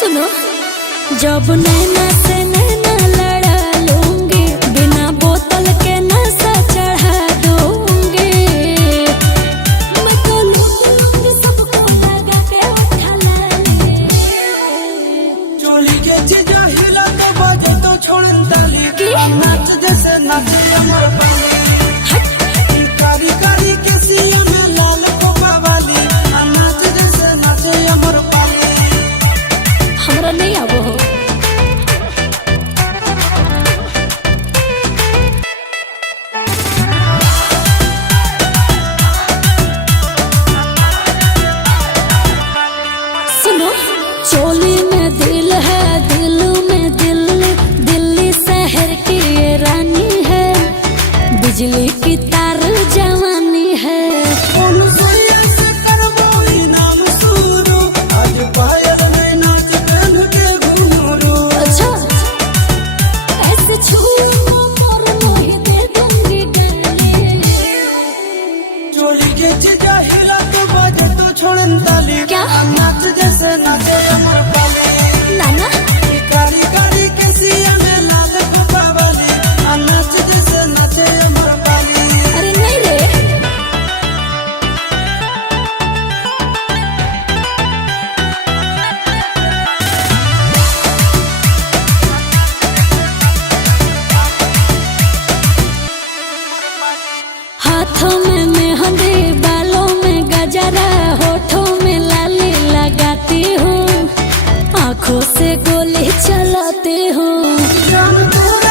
सुनो, जब नैना से नैना लड़ा लूंगी, बिना बोतल के नशा चढ़ा दूंगी। मैं तो लूंगी सबको लगा के उठा लाली। चोली के चीजा हिला के बजे तो छोड़न ताली। नाच जैसे नाचे अमर पाली। कारी कारी के सिया में लाल कोपा वाली। नाच जैसे नाचे अमर पाली। हमरा नहीं आबो हो। सुनो, चोली में दिल है, दिल में दिल्ली, दिल्ली शहर की ये रानी है। बिजली की तार जवानी है। अच्छा, ऐसे छूओ मोर मोही दे दूंगी गाली। चोली के चीजा हिला के बजे तो छोड़न ताली। क्या? नाच जैसे नाचे अमर पाली। नाना कारी कारी के सिया में लाल कोपा वाली। नाच जैसे नाचे अमर पाली। अरे नहीं रे, हाथों में मेहंदी, बालों में गजरा, होठों में लाली लगाती हूँ, आँखों से गोली चलाती हूँ। जान